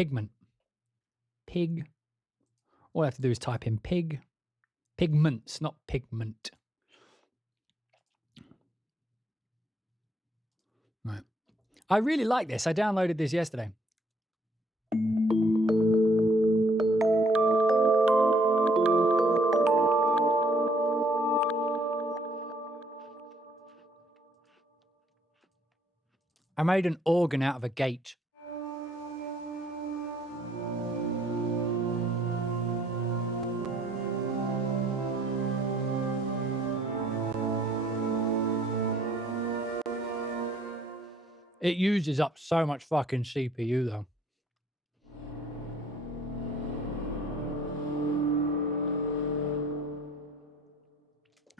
pigment. All I have to do is type in pigments, not pigment. Right. I really like this. I downloaded this yesterday. I made an organ out of a gate. It uses up so much fucking CPU, though.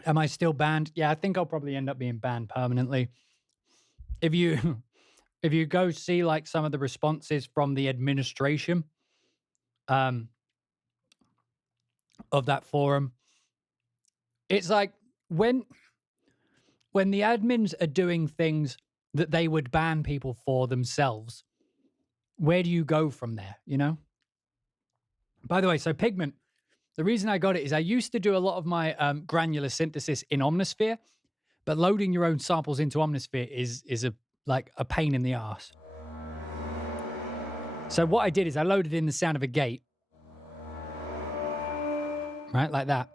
Am I still banned? Yeah, I think I'll probably end up being banned permanently. If you go see like some of the responses from the administration of that forum, it's like when the admins are doing things that they would ban people for themselves, where do you go from there, you know? By the way, so Pigment, the reason I got it is I used to do a lot of my granular synthesis in Omnisphere, but loading your own samples into Omnisphere is a pain in the ass. So what I did is I loaded in the sound of a gate, right, like that.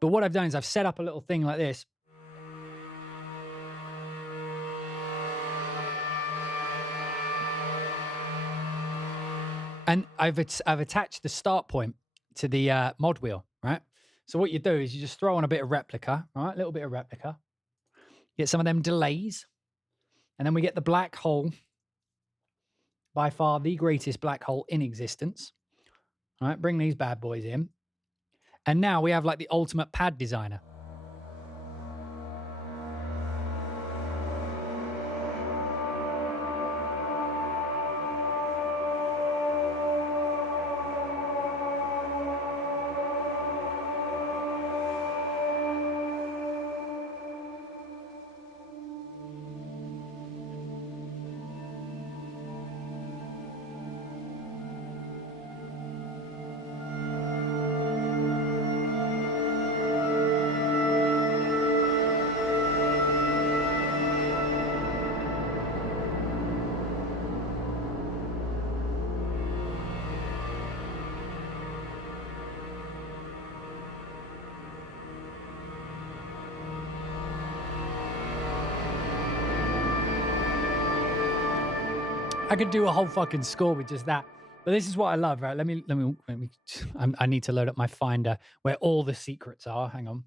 But what I've done is I've set up a little thing like this. And I've attached the start point to the mod wheel, right? So what you do is you just throw on a bit of replica, right? A little bit of replica. Get some of them delays. And then we get the black hole, by far the greatest black hole in existence. All right, bring these bad boys in. And now we have like the ultimate pad designer. I could do a whole fucking score with just that. But this is what I love, right? Let me I need to load up my Finder where all the secrets are. Hang on.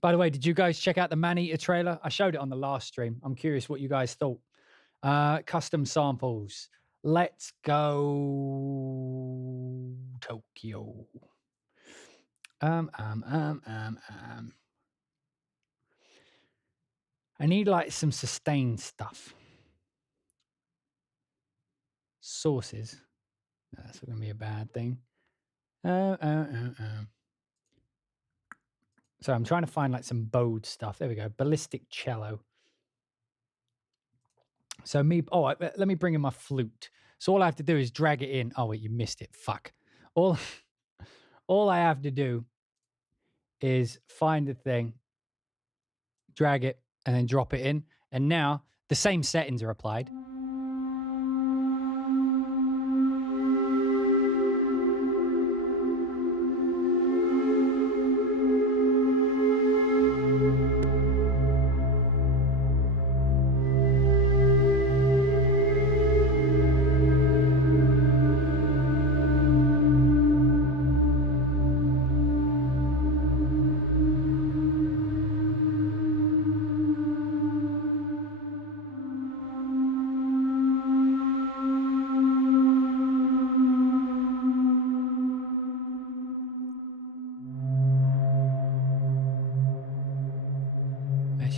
By the way, did you guys check out the Maneater trailer? I showed it on the last stream. I'm curious what you guys thought. Custom samples. Let's go Tokyo. I need like some sustained stuff. Sources. That's going to be a bad thing. So I'm trying to find like some bowed stuff. There we go. Ballistic cello. So let me bring in my flute. So all I have to do is drag it in. Oh wait, you missed it. Fuck. All I have to do is find the thing, drag it, and then drop it in. And now the same settings are applied.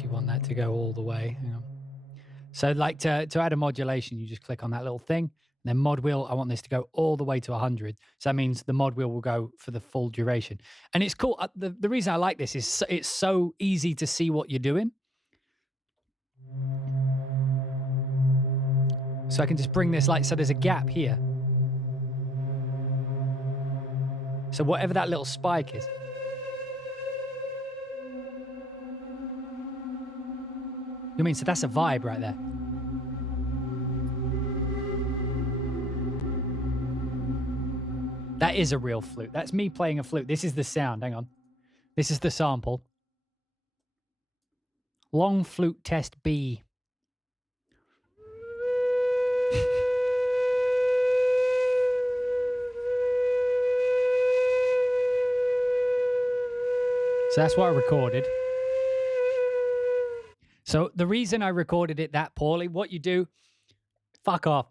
You want that to go all the way. Hang on. So like to add a modulation, you just click on that little thing. And then mod wheel, I want this to go all the way to 100. So that means the mod wheel will go for the full duration. And it's cool. The reason I like this is it's so easy to see what you're doing. So I can just bring this like, so there's a gap here. So whatever that little spike is. You mean, so that's a vibe right there. That is a real flute. That's me playing a flute. This is the sound. Hang on. This is the sample. Long flute test B. So that's what I recorded. So the reason I recorded it that poorly, what you do, fuck off.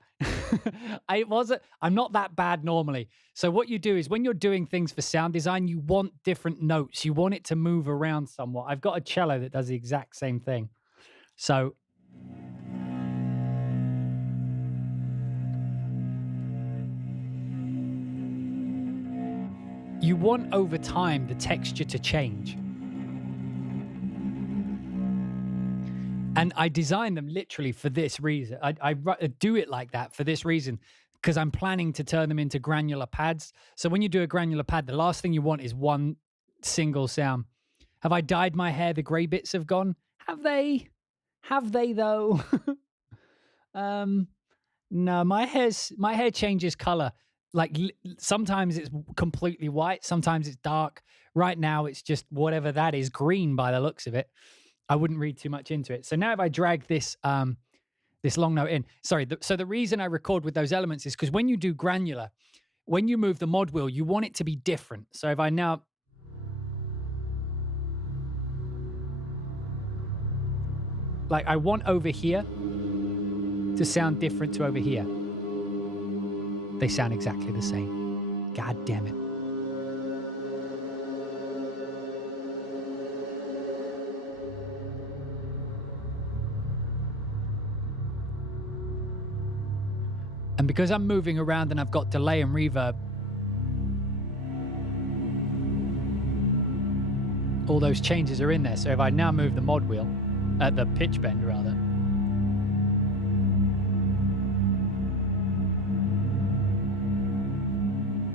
I'm not that bad normally. So what you do is when you're doing things for sound design, you want different notes. You want it to move around somewhat. I've got a cello that does the exact same thing. So you want over time the texture to change. And I designed them literally for this reason. I do it like that for this reason, because I'm planning to turn them into granular pads. So when you do a granular pad, the last thing you want is one single sound. Have I dyed my hair? The gray bits have gone. Have they? Have they though? No, my hair changes color. Like sometimes it's completely white, sometimes it's dark. Right now it's just whatever that is, green by the looks of it. I wouldn't read too much into it. So now if I drag this this long note in, sorry. So the reason I record with those elements is because when you do granular, when you move the mod wheel, you want it to be different. So if I now, like I want over here to sound different to over here. They sound exactly the same. God damn it. And because I'm moving around and I've got delay and reverb, all those changes are in there. So if I now move the mod wheel, the pitch bend rather,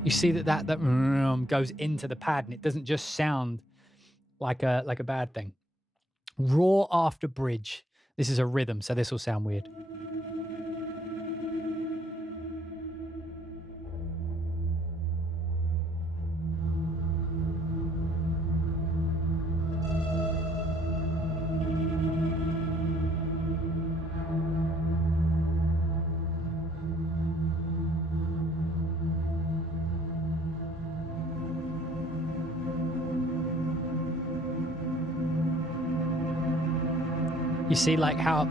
you see that goes into the pad and it doesn't just sound like a bad thing. Raw after bridge. This is a rhythm, so this will sound weird. You see like how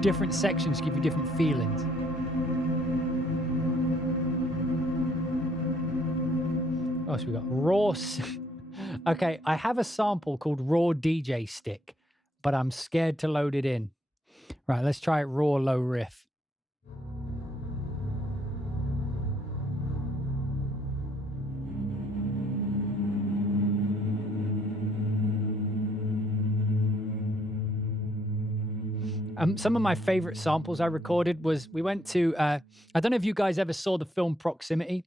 different sections give you different feelings. What else we got? Raw. Okay, I have a sample called Raw DJ Stick, but I'm scared to load it in. Right, let's try it raw low riff. Some of my favorite samples I recorded was we went to, I don't know if you guys ever saw the film Proximity.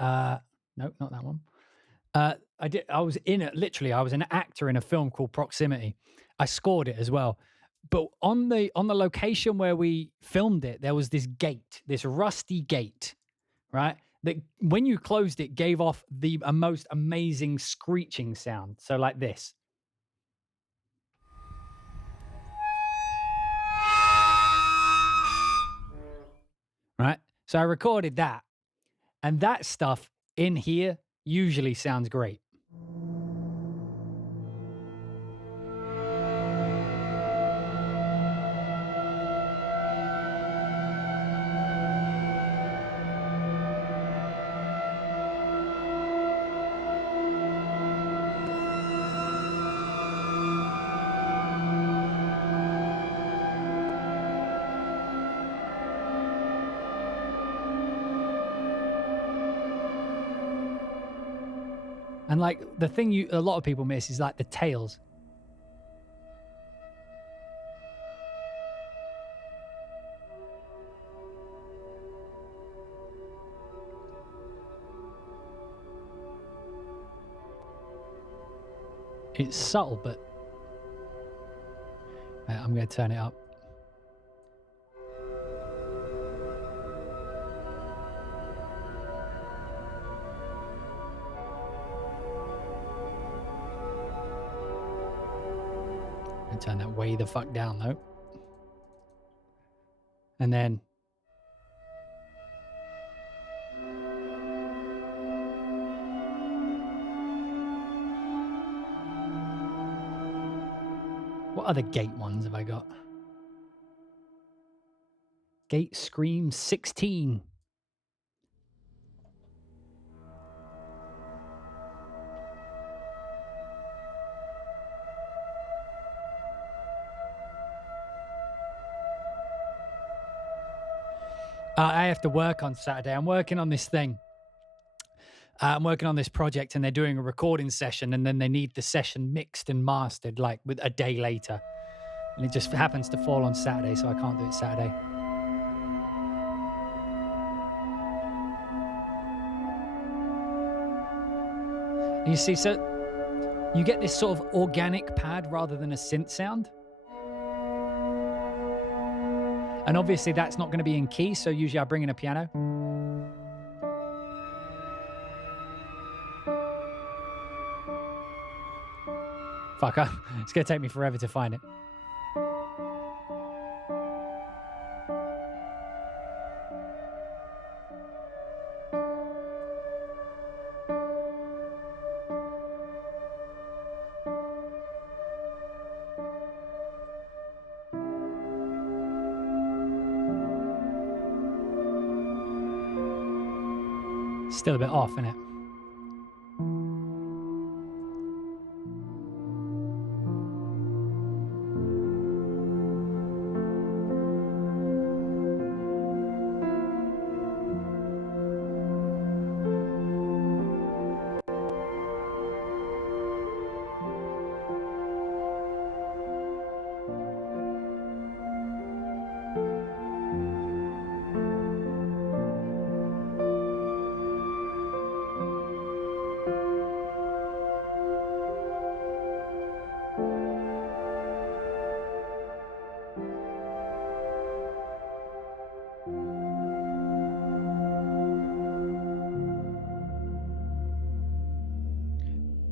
No, not that one. I was in it, literally, I was an actor in a film called Proximity. I scored it as well. But on the location where we filmed it, there was this gate, this rusty gate, right? That when you closed it, gave off the most amazing screeching sound. So like this. Right? So I recorded that. And that stuff in here usually sounds great. And like the thing a lot of people miss is like the tails. It's subtle, but I'm going to turn it up. And turn that way the fuck down though. And then what other gate ones have I got? Gate Scream 16. I have to work on Saturday. I'm working on this thing. I'm working on this project and they're doing a recording session and then they need the session mixed and mastered like with a day later. And it just happens to fall on Saturday, so I can't do it Saturday. And you see, so you get this sort of organic pad rather than a synth sound. And obviously that's not going to be in key, so usually I bring in a piano. Fucker, it's going to take me forever to find it. Still a bit off, isn't it?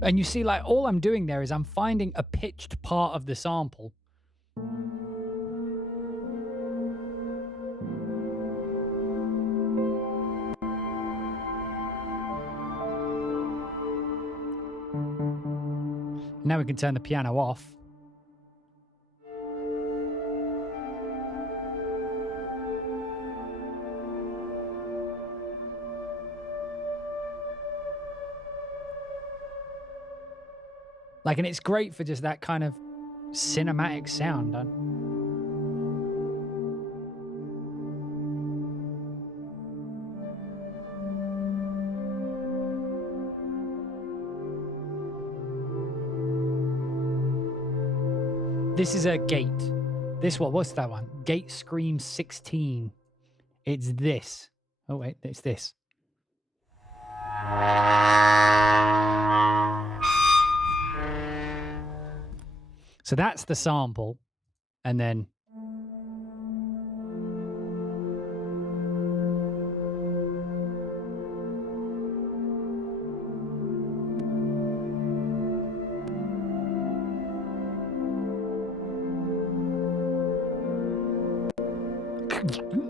And you see, like, all I'm doing there is I'm finding a pitched part of the sample. Now we can turn the piano off. Like, and it's great for just that kind of cinematic sound. This is a gate. This one, what's that one? Gate Scream 16. It's this. Oh, wait, it's this. So that's the sample. And then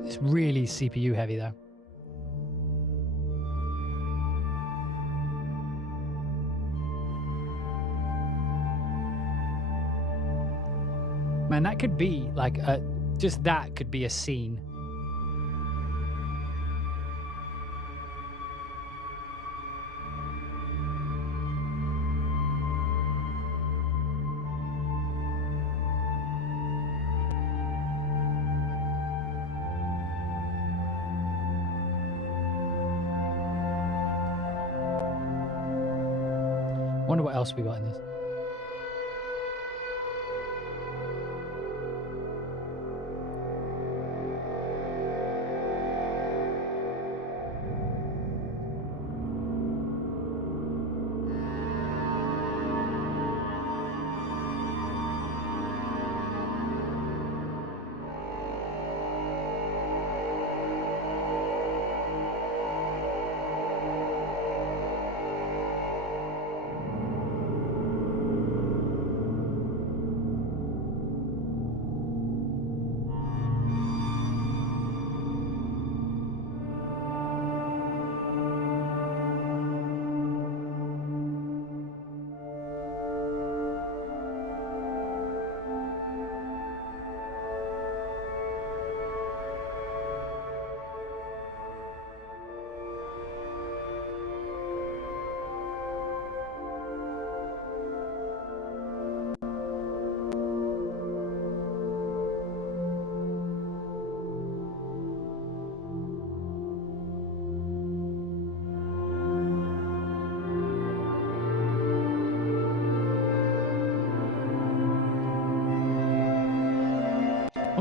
it's really CPU heavy though. Man, that could be like just that could be a scene. Wonder what else we got in this.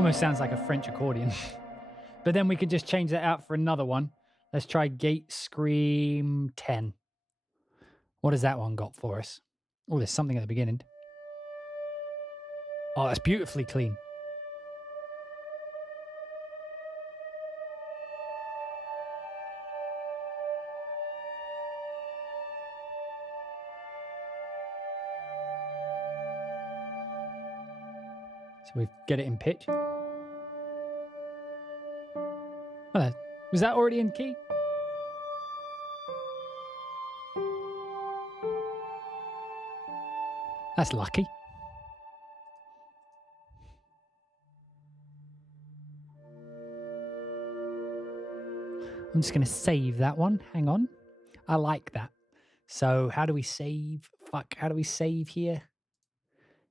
Almost sounds like a French accordion. But then we could just change that out for another one. Let's try Gate Scream 10. What has that one got for us? Oh, there's something at the beginning. Oh, that's beautifully clean. So we get it in pitch. Oh, was that already in key? That's lucky. I'm just going to save that one. Hang on. I like that. So how do we save? Fuck, how do we save here?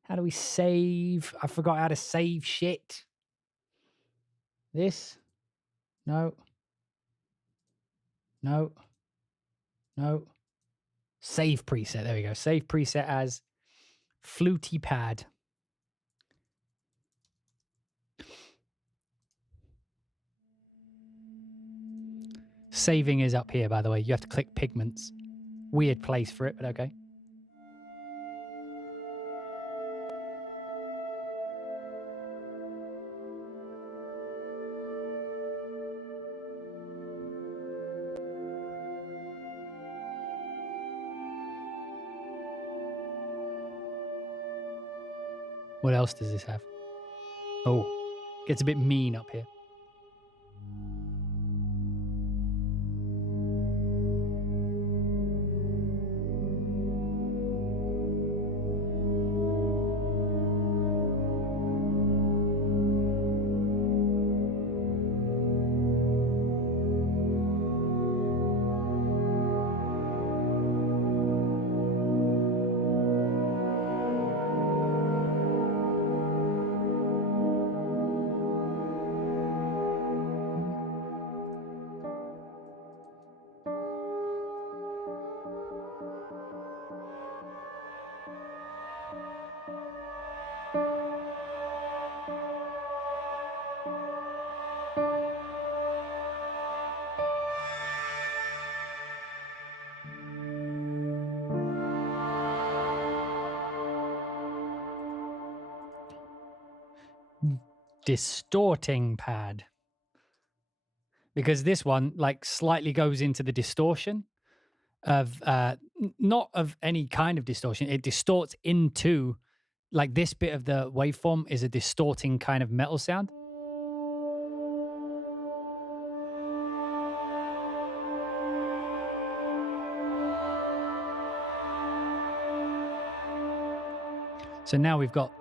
How do we save? I forgot how to save shit. This? No. No. No. Save preset. There we go. Save preset as Fluty Pad. Saving is up here, by the way. You have to click Pigments. Weird place for it, but okay. What else does this have? Oh, gets a bit mean up here. Distorting pad, because this one like slightly goes into the distortion of not of any kind of distortion. It distorts into, like, this bit of the waveform is a distorting kind of metal sound. So now we've got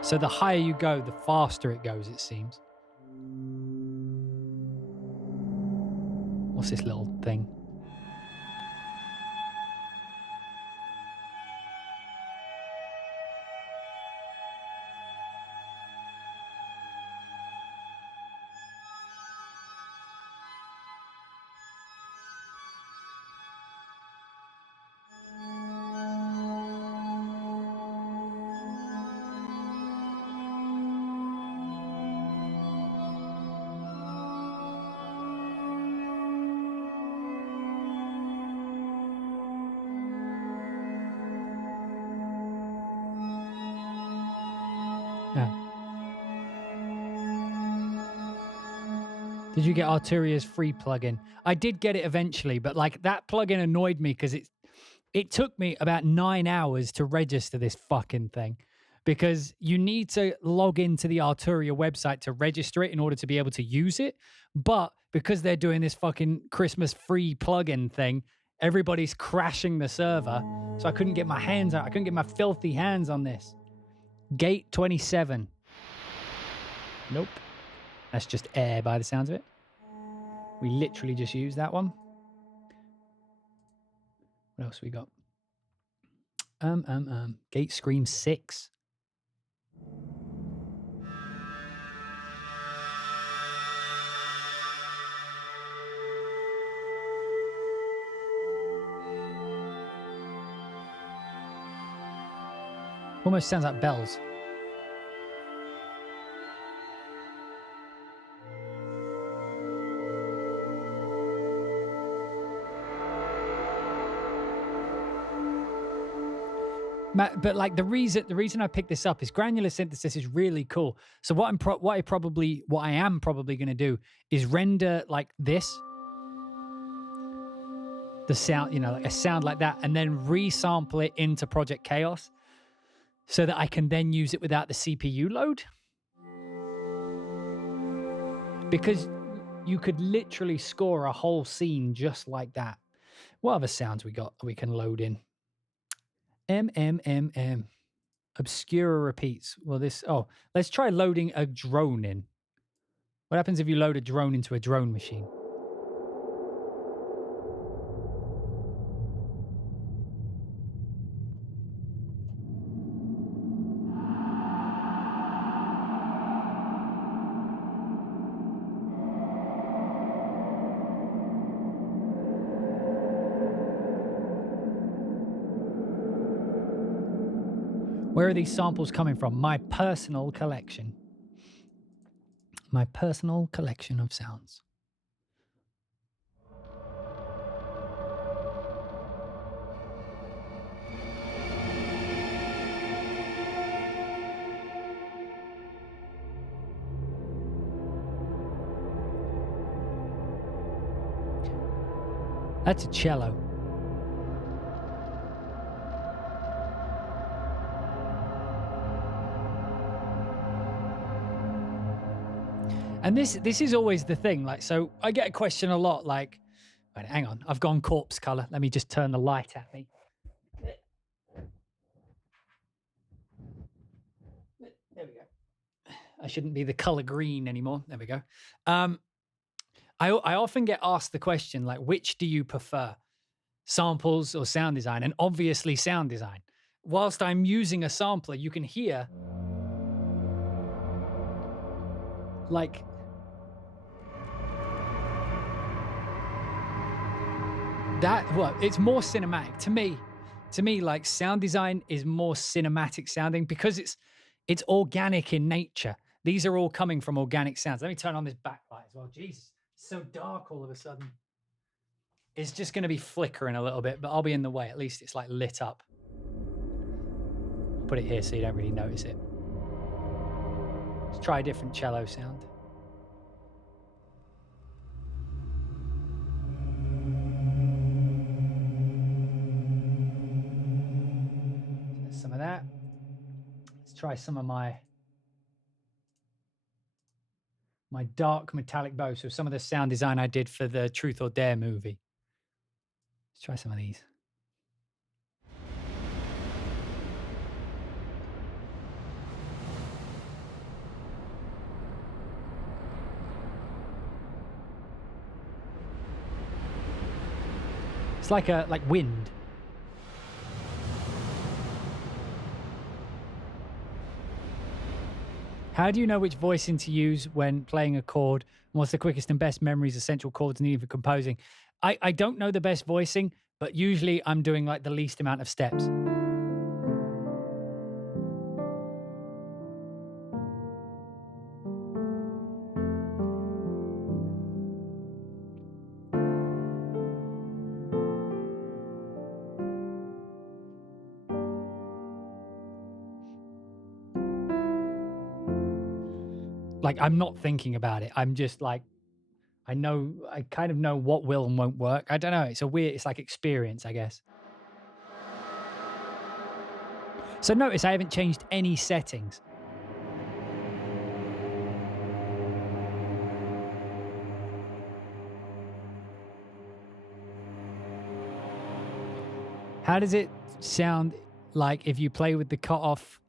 so the higher you go, the faster it goes, it seems. What's this little thing? Yeah. Did you get Arturia's free plugin? I did get it eventually, but like that plugin annoyed me because it took me about 9 hours to register this fucking thing, because you need to log into the Arturia website to register it in order to be able to use it. But because they're doing this fucking Christmas free plugin thing, everybody's crashing the server. So I couldn't get my hands out. I couldn't get my filthy hands on this. Gate 27. Nope. That's just air by the sounds of it. We literally just used that one. What else we got? Gate Scream 6. Almost sounds like bells. But like the reason I picked this up is granular synthesis is really cool. So what I am probably going to do is render like this, the sound, you know, like a sound like that, and then resample it into Project Chaos, so that I can then use it without the CPU load. Because you could literally score a whole scene just like that. What other sounds we can load in? Obscura repeats. Well, let's try loading a drone in. What happens if you load a drone into a drone machine? Where are these samples coming from? My personal collection. My personal collection of sounds. That's a cello. And this is always the thing. Like, so I get a question a lot. Like, wait, hang on, I've gone corpse color. Let me just turn the light at me. There we go. I shouldn't be the color green anymore. There we go. I often get asked the question, like, which do you prefer, samples or sound design? And obviously sound design. Whilst I'm using a sampler, you can hear like that. Well, it's more cinematic to me. To me, like, sound design is more cinematic sounding because it's organic in nature. These are all coming from organic sounds. Let me turn on this backlight as well. Jesus, it's so dark all of a sudden. It's just going to be flickering a little bit, but I'll be in the way. At least it's like lit up. Put it here so you don't really notice it. Let's try a different cello sound. Some of that. Let's try some of my dark metallic bow. So some of the sound design I did for the Truth or Dare movie. Let's try some of these. It's like wind. How do you know which voicing to use when playing a chord? What's the quickest and best memories, essential chords needed for composing? I don't know the best voicing, but usually I'm doing like the least amount of steps. Like, I'm not thinking about it. I'm just like, I kind of know what will and won't work. I don't know. It's like experience, I guess. So notice I haven't changed any settings. How does it sound like if you play with the cutoff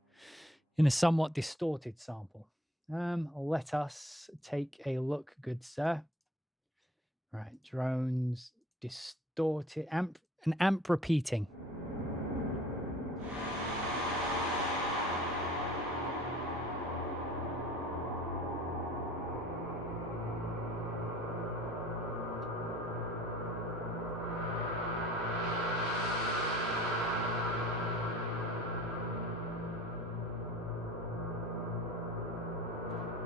in a somewhat distorted sample? Let us take a look, good sir. Right, drones, distorted, amp repeating.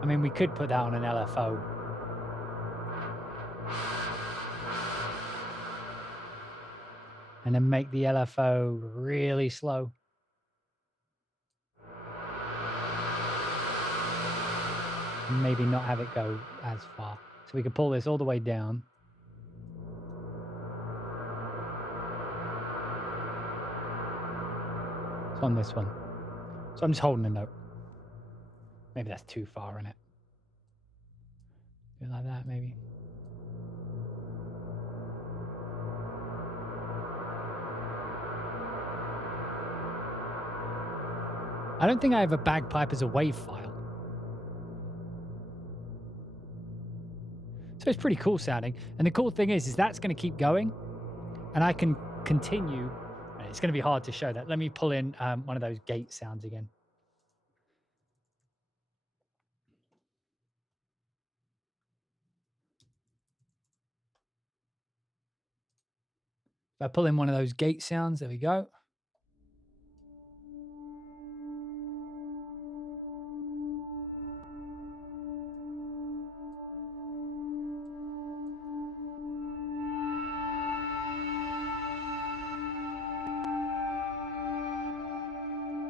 I mean, we could put that on an LFO. And then make the LFO really slow. And maybe not have it go as far. So we could pull this all the way down. It's on this one. So I'm just holding a note. Maybe that's too far in it. Do it like that, maybe. I don't think I have a bagpipe as a WAV file. So it's pretty cool sounding. And the cool thing is that's going to keep going. And I can continue. It's going to be hard to show that. Let me pull in one of those gate sounds again. If I pull in one of those gate sounds, there we go.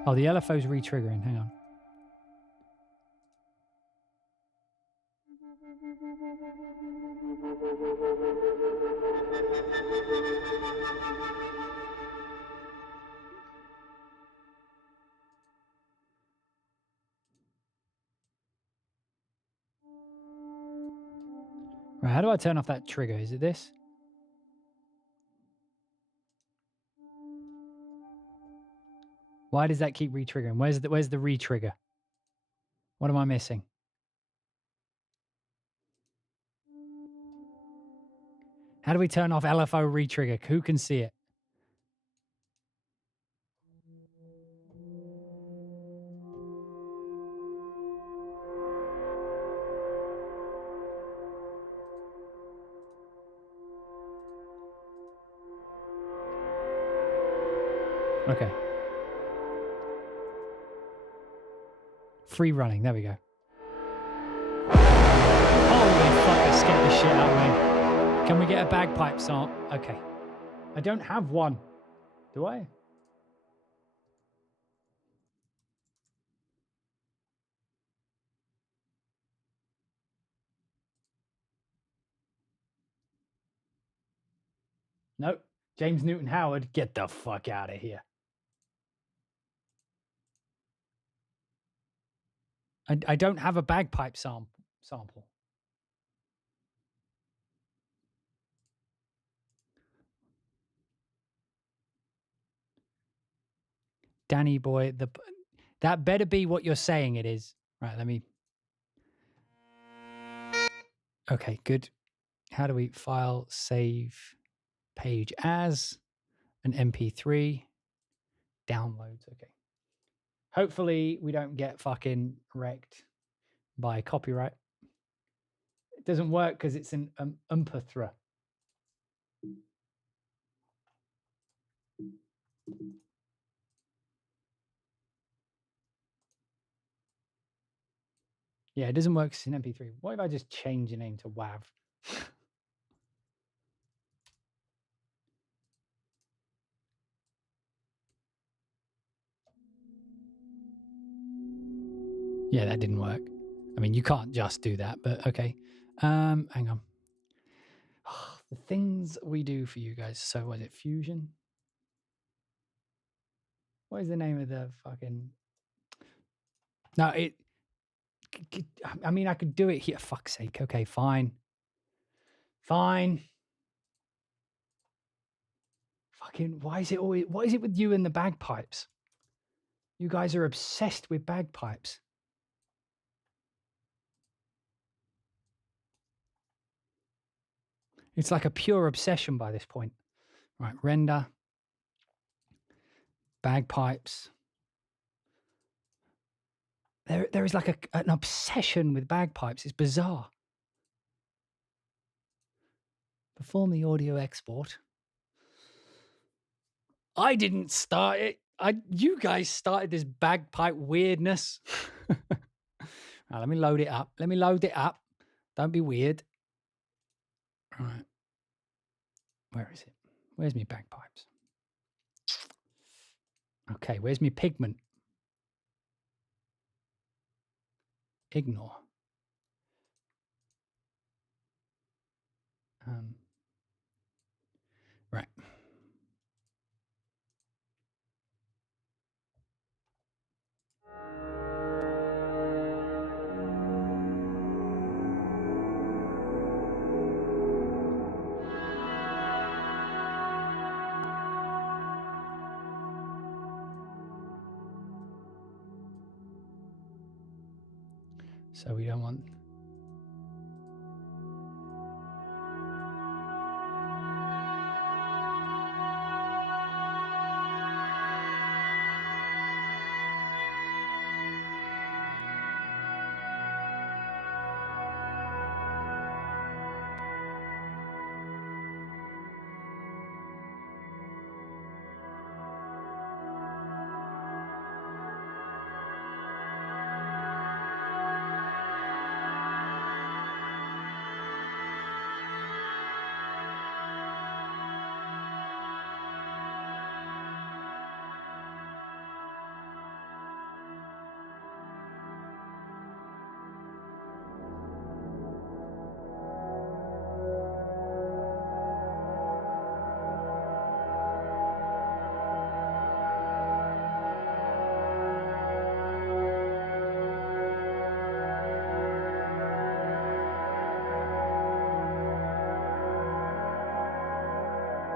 Oh, the LFO's re-triggering. Hang on. Right, how do I turn off that trigger? Is it this? Why does that keep re-triggering? Where's the re-trigger? What am I missing? How do we turn off LFO re-trigger? Who can see it? Okay. Free running. There we go. Holy fuck, I scared the shit out of me. Can we get a bagpipe song? Okay. I don't have one. Do I? Nope. James Newton Howard, get the fuck out of here. I don't have a bagpipe sample. Danny boy, that better be what you're saying it is. Right, let me. Okay, good. How do we file, save, page as, an MP3, downloads? Okay. Hopefully we don't get fucking wrecked by copyright. It doesn't work because it's an umpathra. Yeah, it doesn't work because it's an MP3. What if I just change the name to WAV? Yeah, that didn't work. I mean, you can't just do that, but okay. Hang on. The things we do for you guys. So was it Fusion? What is the name of the fucking... No, I mean, I could do it here. Fuck's sake. Okay, fine. Fine. Fucking, why is it always... What is it with you and the bagpipes? You guys are obsessed with bagpipes. It's like a pure obsession by this point. Right, render. Bagpipes. There is like an obsession with bagpipes. It's bizarre. Perform the audio export. I didn't start it. You guys started this bagpipe weirdness. Now, let me load it up. Let me load it up. Don't be weird. All right. Where is it? Where's me bagpipes? Okay, where's me pigment? Ignore. Right. So we don't want...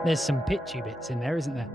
There's some pitchy bits in there, isn't there?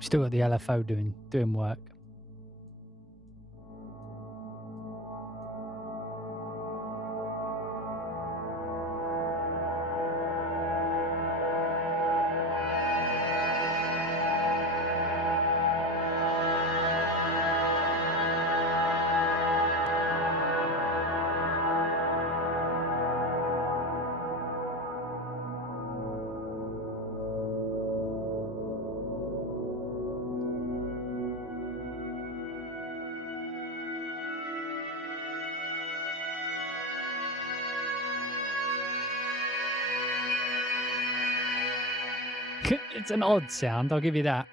Still got the LFO doing work. It's an odd sound, I'll give you that.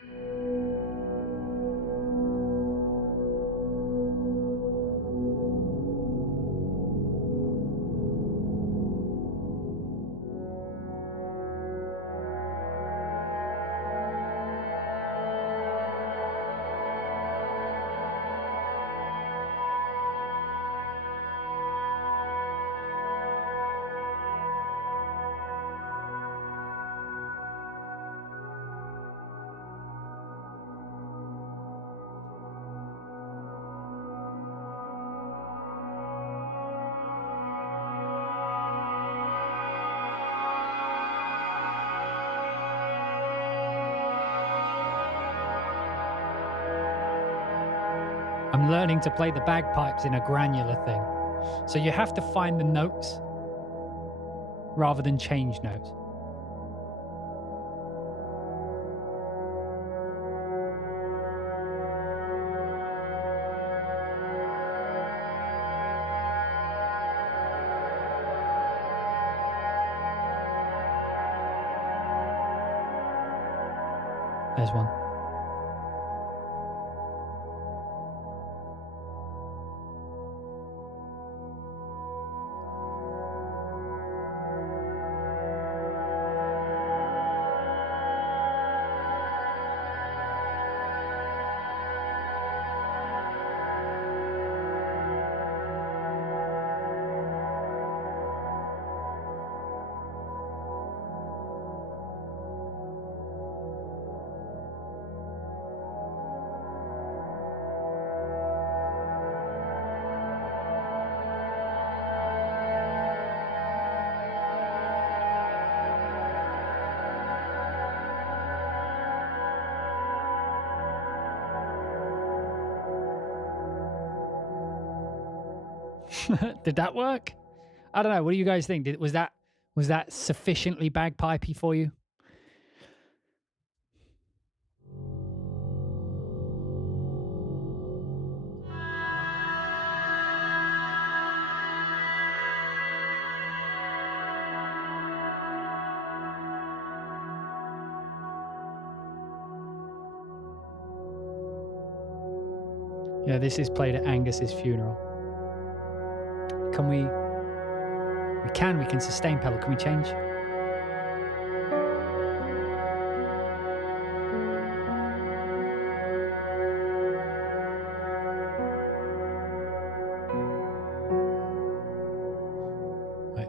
I'm learning to play the bagpipes in a granular thing. So you have to find the notes rather than change notes. There's one. Did that work? I don't know. What do you guys think? Was that sufficiently bagpipey for you? Yeah, this is played at Angus's funeral. Can we? We can sustain pedal. Can we change? Wait.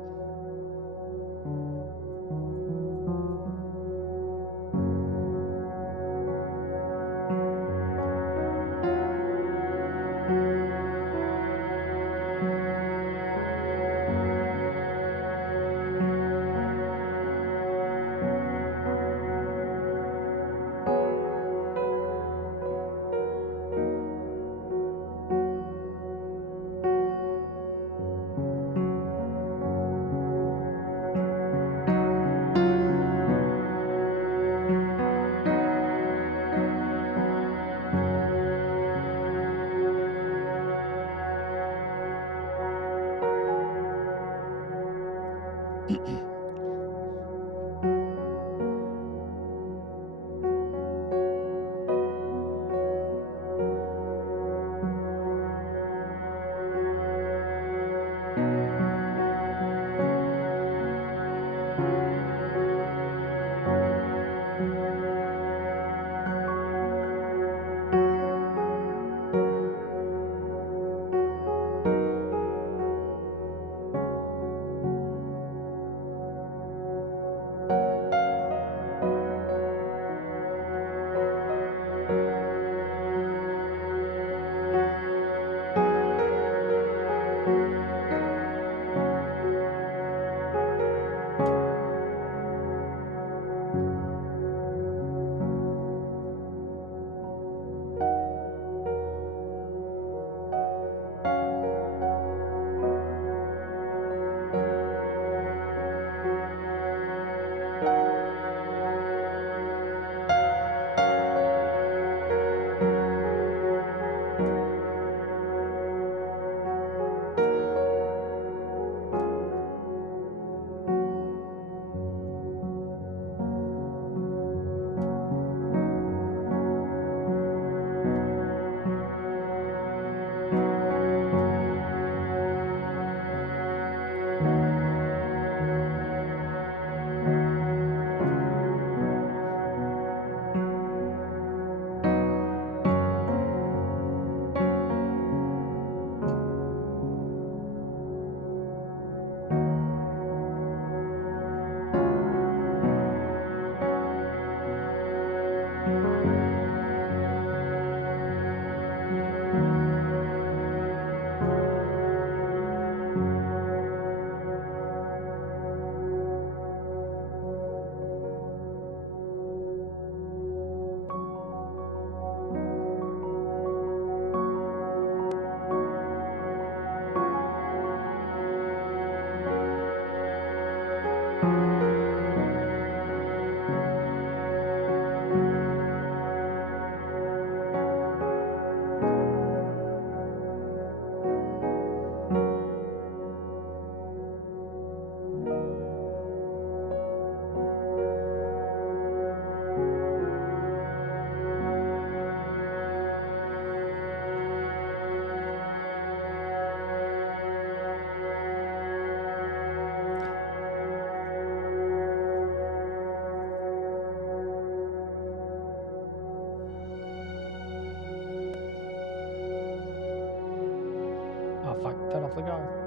fuck, turn off the guy.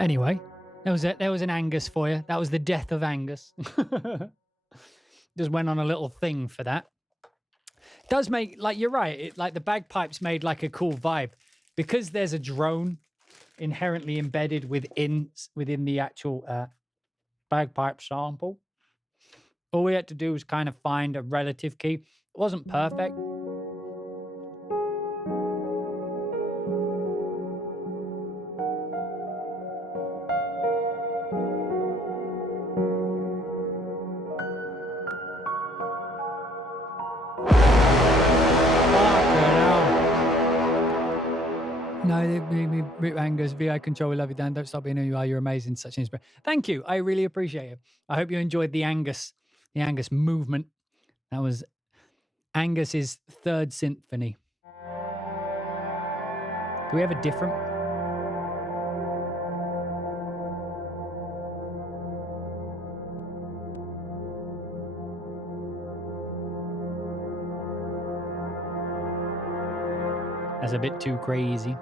Anyway, there was an Angus for you. That was the death of Angus. Just went on a little thing for that. It does make, like, you're right. It, like, the bagpipes made like a cool vibe because there's a drone inherently embedded within the actual bagpipe sample. All we had to do was kind of find a relative key. It wasn't perfect. No, Angus, VI Control, we love you, Dan. Don't stop being who you are. You're amazing. Such an inspiration. Thank you. I really appreciate it. I hope you enjoyed the Angus movement. That was Angus's third symphony. Do we have a different? That's a bit too crazy.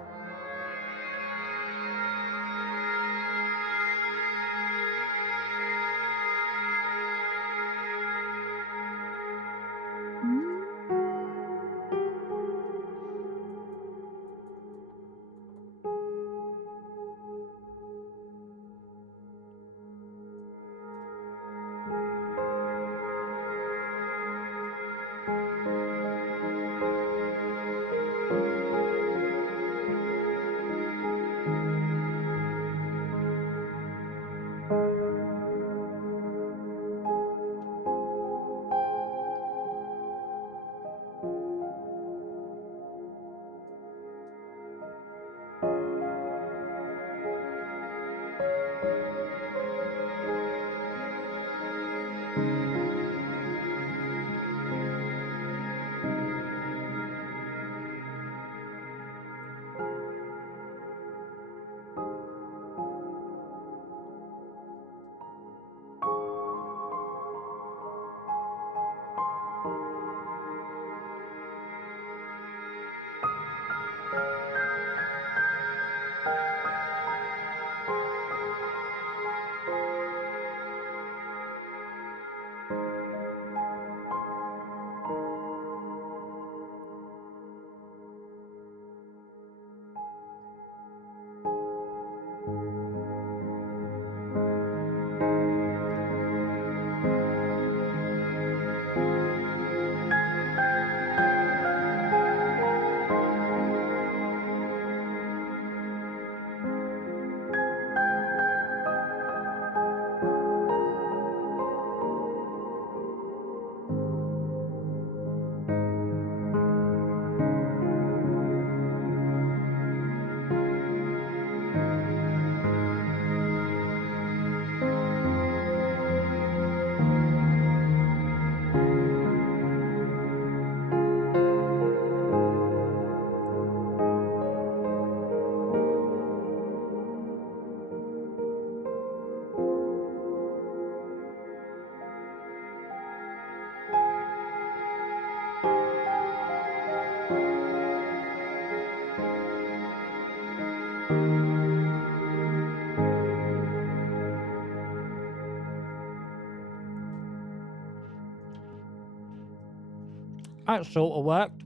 That sort of worked.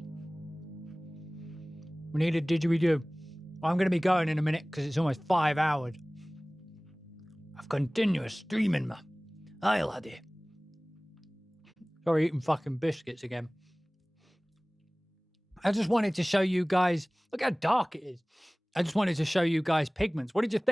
We need a didgeridoo. I'm going to be going in a minute because it's almost 5 hours of continuous streaming, man. Aye, laddie. Sorry, eating fucking biscuits again. I just wanted to show you guys. Look how dark it is. I just wanted to show you guys Pigments. What did you think?